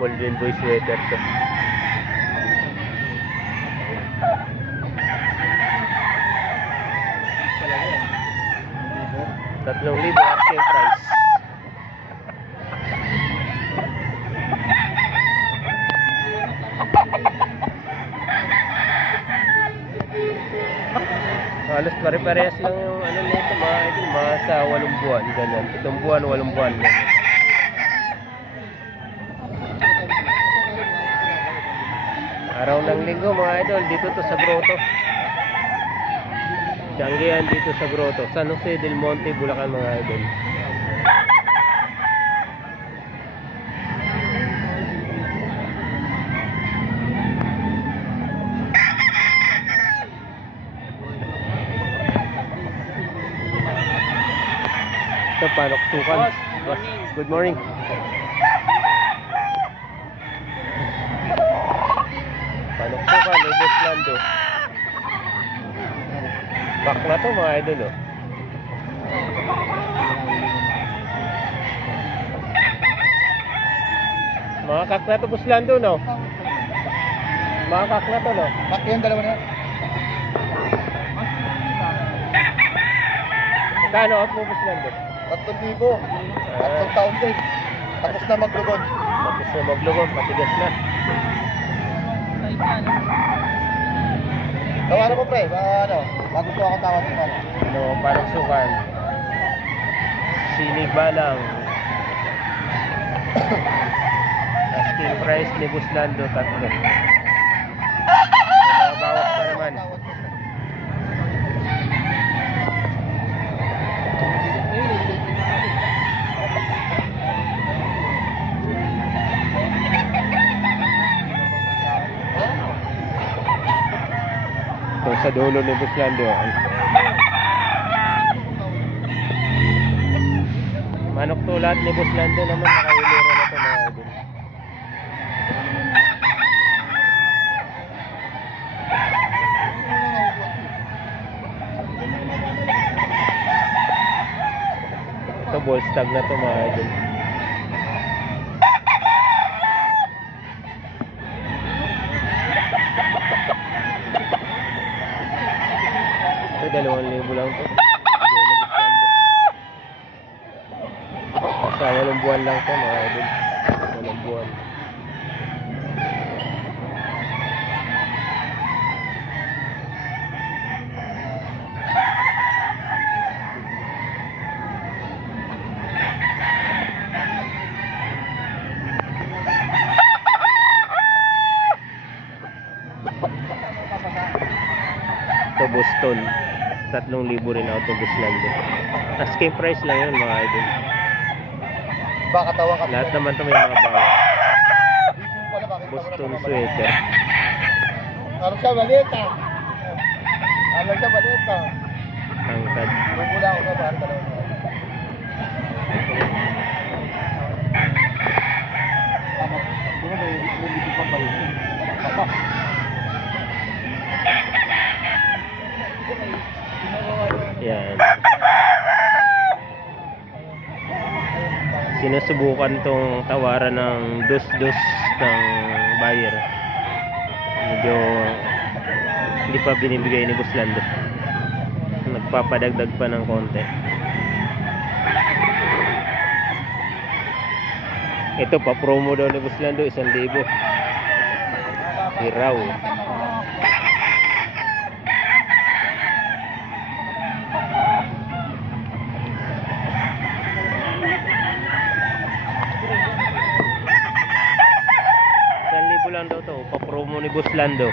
Golden Boy sweater to. ₱3,000 asking price. Halos pare-parehas lang yung ano nito mga idol, mga sa 8 buwan ganyan. 7 buwan, 8 buwan. Araw ng linggo mga idol, dito to sa Grotto. Tianggihan dito sa Grotto, San Jose del Monte, Bulacan mga idol. Ito panoksukan. Good morning. Panoksukan, Lubos Lando. Bak na to mga idol oh. Mga kak na to Buslando no. Mga kak na to no. Bak yung dalawa na. Kano out mo Buslando? 3,000. 3 taon din. Tapos na maglugod. Tapos na maglugod, matigas na. Tawaran mo pre, ano, bago ko ako tawag mo. Ano, parang sukan. Sinig balang. Asking price ni Buslando 3. Bawas pa naman. Ito sa dulo ni Buslando. Manok tulat ni Buslando naman nakahilira na ito mga idol. Ito ball stag na ito mga idol. Ito 2,000 lang ito. Sa 8 buwan lang ito mga idol. 8 buwan. Ito Boston 3,000 rin autobus lang din. Asking price lang yun mga idol. Baka tawa ka. Lahat naman ito may mga bawa. Boston sweater. Ano siya balita? Ano siya balita? Tangkad. Wala ako sa bata. Yan. Sinusubukan tong tawaran ng dos-dos ng buyer. Medyo hindi pa binibigay ni Buslando. Nagpapadagdag pa ng konti. Ito pa promo daw ni Buslando 1,000. Hiraw. Lang daw to, pa-promo ni Buslando.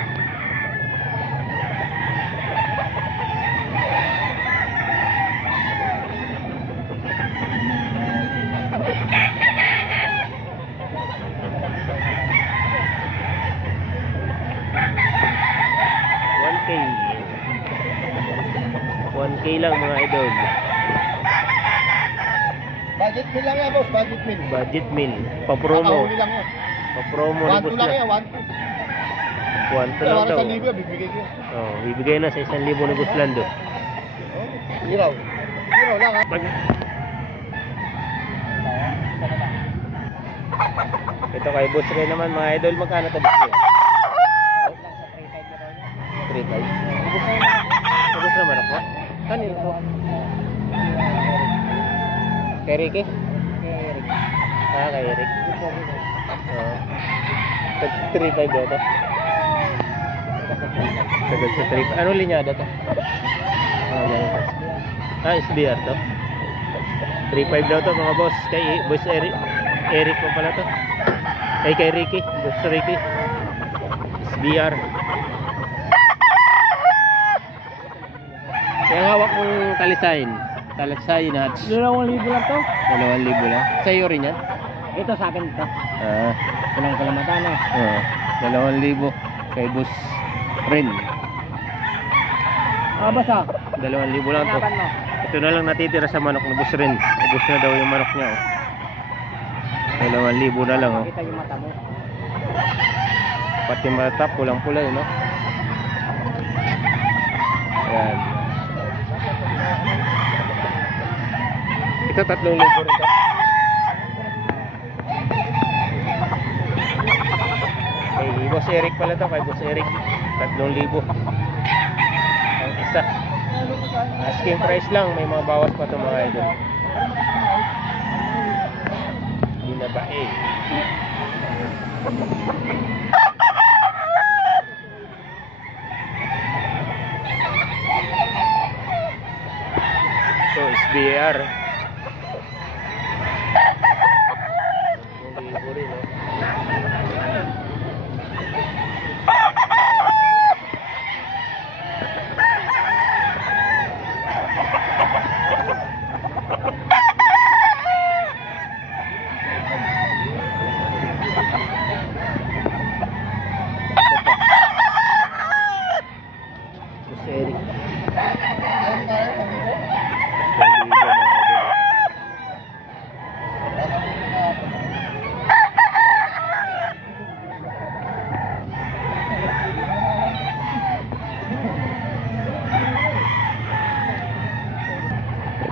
$1K lang mga idol. Budget meal lang yan boss, budget meal. Budget meal, pa-promo. Nakahuli lang yan. Pa-promo ni 1,2 lang yan, 1,2. 1,2 lang daw. 1,000 bibigay ko. Oh, bibigay na sa 1,000 ni Buslando. Hiraw. Hiraw lang ha. Ito kay Boss Ray naman mga idol. Magkano to Boss Ray? 3.5. Ubus na manok mo? Kanino to? Kay Ricky? Ah, kay Eric. Oo. 3.5 daw to. Sagad sa 3.5. Ano linyada to? SBR to. 3.5 daw to mga boss. Kay Boss Eric. Eric po pala to. Kay Ricky. Boss Ricky. SBR. Yung hawak mong talisayin. Talisayin hatch. 2,000 lang to. 2,000 lang. Sa'yo rin yan? Ito sa akin ito. Ah. Walang kalamatan na. Oo. 2,000 kay Boss Ren. Basta. 2,000 lang to. Hanapan mo. Ito na lang natitira sa manok na Boss Ren. Ubus na daw yung manok niya. Oh. 2,000 na lang. Oh. Kita yung mata mo. Pati mata, pulang-pula yun. No? Ayan. Ito 3,000 rin to. Kay Boss Eric pala to. Kay Boss Eric 3,000 ang isa. Asking price lang. May mga bawas pa to mga idol. Hindi na ba eh. Ito SBR. Libo rin, no? Boss Eric.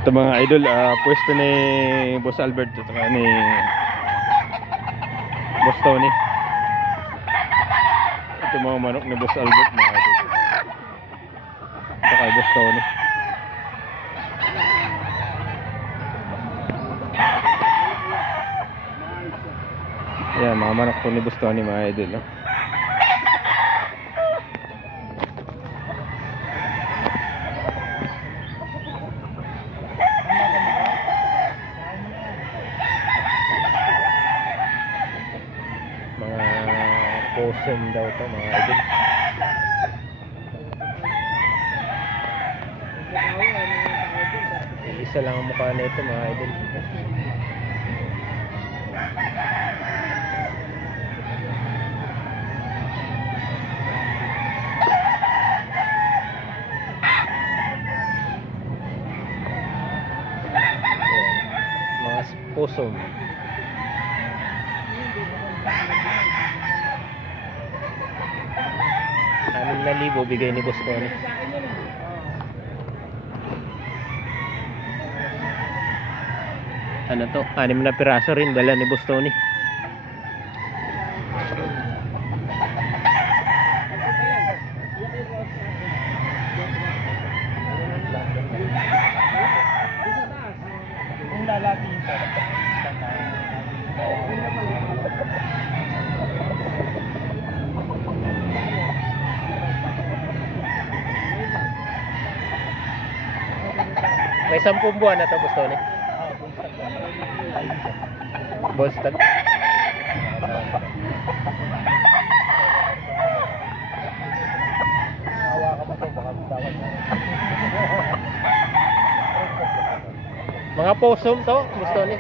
Ito mga idol, pwesto ni Boss Albert at ni Boss Tony. Ito mga manok ni Boss Albert mga idol. Ito kay Boss Tony. Yan, mga manok po ni Boss Tony mga idol. No? Possum daw to mga idol. Isa lang ang mukha nito mga idol. Mga possum. Na libo bigay ni Boss Tony. Ano to? 6 na piraso rin dala ni Boss Tony. Kung lalaki ito. May 10 buwan na to Boss Tony. Bolstag. Mga possum to Boss Tony.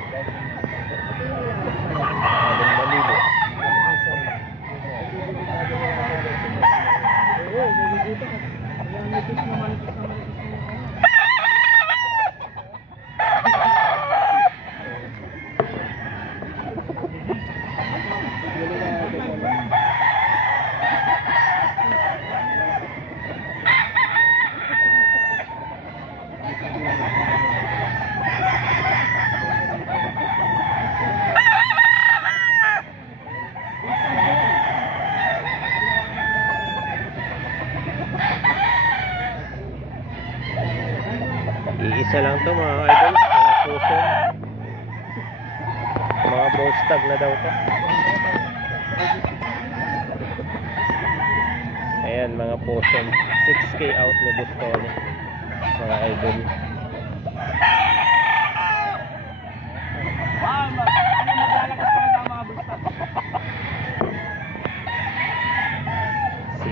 Isa lang to mga idol, mga puso. Mga boss tag na daw to. Ayan mga puso. 6K out ni Bustoni. Mga idol. Naglalakas pa ng mga bustag.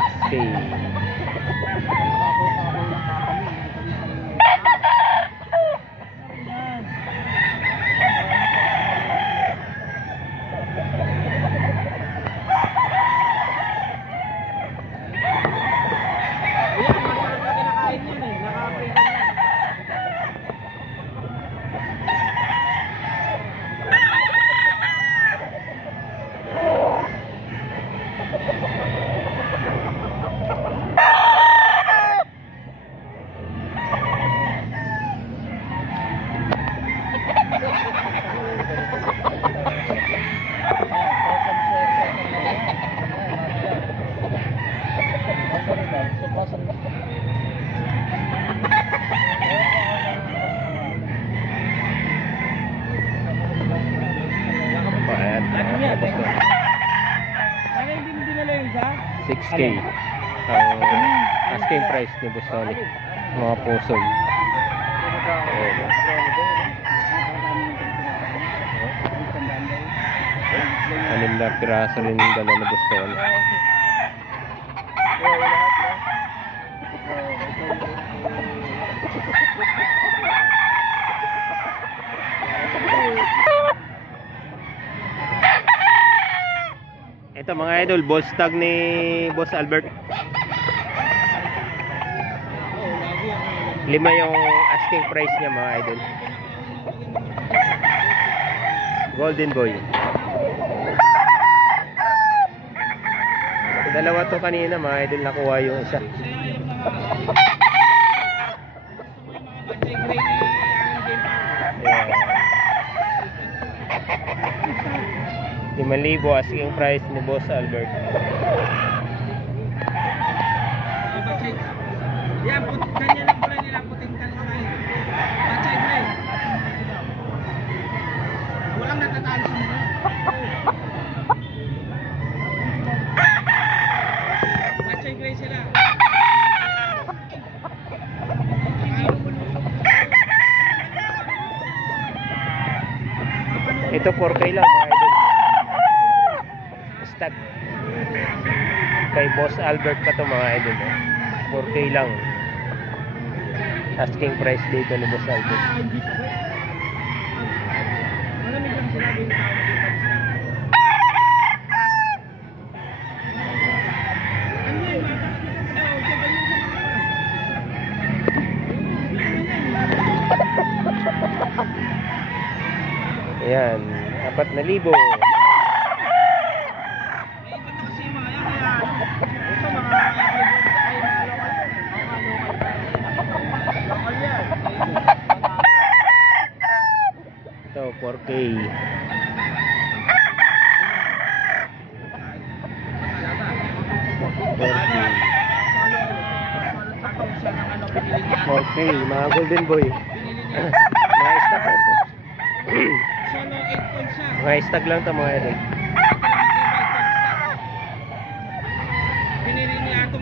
6K. Ayan, mga Bustoni. 6K ang asking price ni Bustoni. Mga puso. Anim na piraso rin yung dala ni Bustoni. Ito mga idol, ball tag ni Boss Albert. 5 yung asking price niya mga idol. Golden Boy. Dalawa to kanina mga idol, nakuha yung isa. Yeah. 5,000 asking price ni Boss Albert. Yan, ganyan ang pula nila, puting kalisay. Pachay gray. Walang natatalo sa mga. Pachay gray sila. Ito 4K lang mga idol. Stag. Kay Boss Albert pa to mga idol. 4K lang. Asking price dito ni Boss Albert. Malamig lang sila din tao dito. Ano yun, mata? Ayan, 4,000. May iba na kasi mga yan, kaya ito mga ay lokal yan. Ito 4K. Okay, mga Golden Boy. Mga stag lang to. Solo 8 points siya. Mga stag lang to mga idol. Pinili niya itong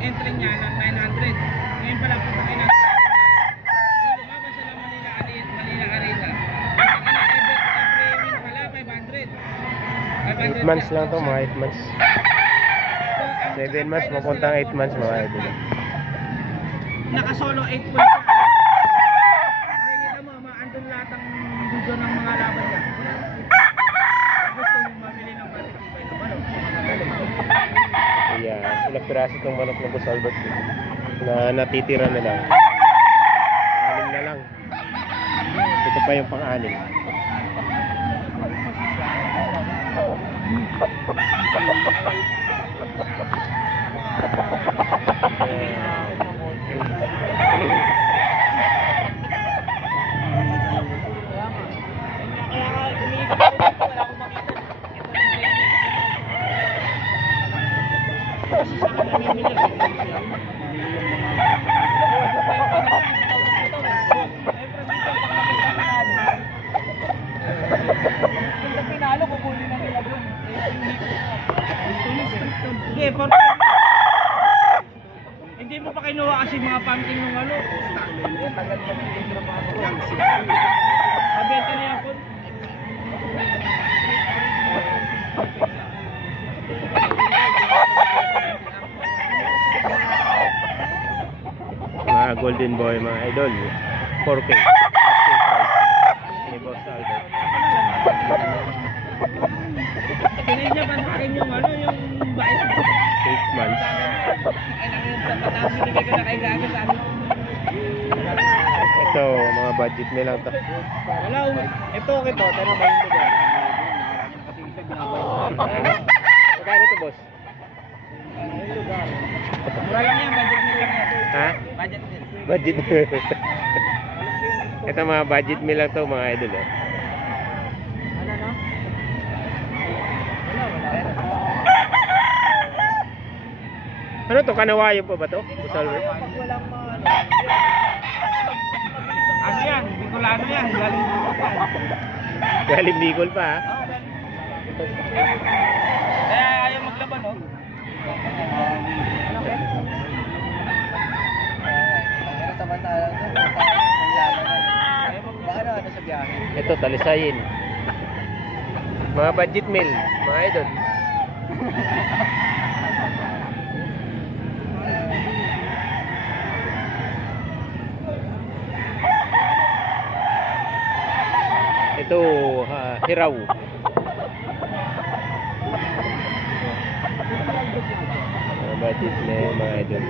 entry niya ng 900. Ngayon pala po tayo na. Lumabas siya ng Manila Arena. Every win pala 500. 8 months lang to mga 8 months. 7 months, mapuntang 8 months mga idol. Naka-solo 8 points siya. Makikita mo, andun lahat ang video ng mga laban niya. Gusto mo mamili ng matitibay na manok. Ayan, ilang piraso itong manok na Boss Albert na natitira na lang. 6 na lang. Ito pa yung pang-anim. Sige, hindi mo pa kinuha kasi mga pumpkin ng ano. Mabenta na yan po. Mga golden boy, mga idol. 4K. Ni Boss Aldo. Kanina niya ba sa akin yung ano, yung bahay? 8 months. Ay, tapos binigay ko na kay Gaga sa ano. Ito, mga budget nila to. Wala, ito, tanong ba yung lugar? Magkano ito, boss? Mura lang yan, budget meal lang yan. Ha? Budget meal. Budget. Ito mga budget meal lang to, mga idol. Oh. Ano, no? Wala. Ano to? Kanawayo pa ba to? Busal. Walang mga ano yan? Bicolano yan. Galing Bicol yan. Galing Bicol pa, ha? Kaya ayaw maglaban, no? Samantala, baka na ano sa biyahe. Ito, talisayin. Mga budget meal, mga idol. Ito, hiraw. Mga budget meal, mga idol.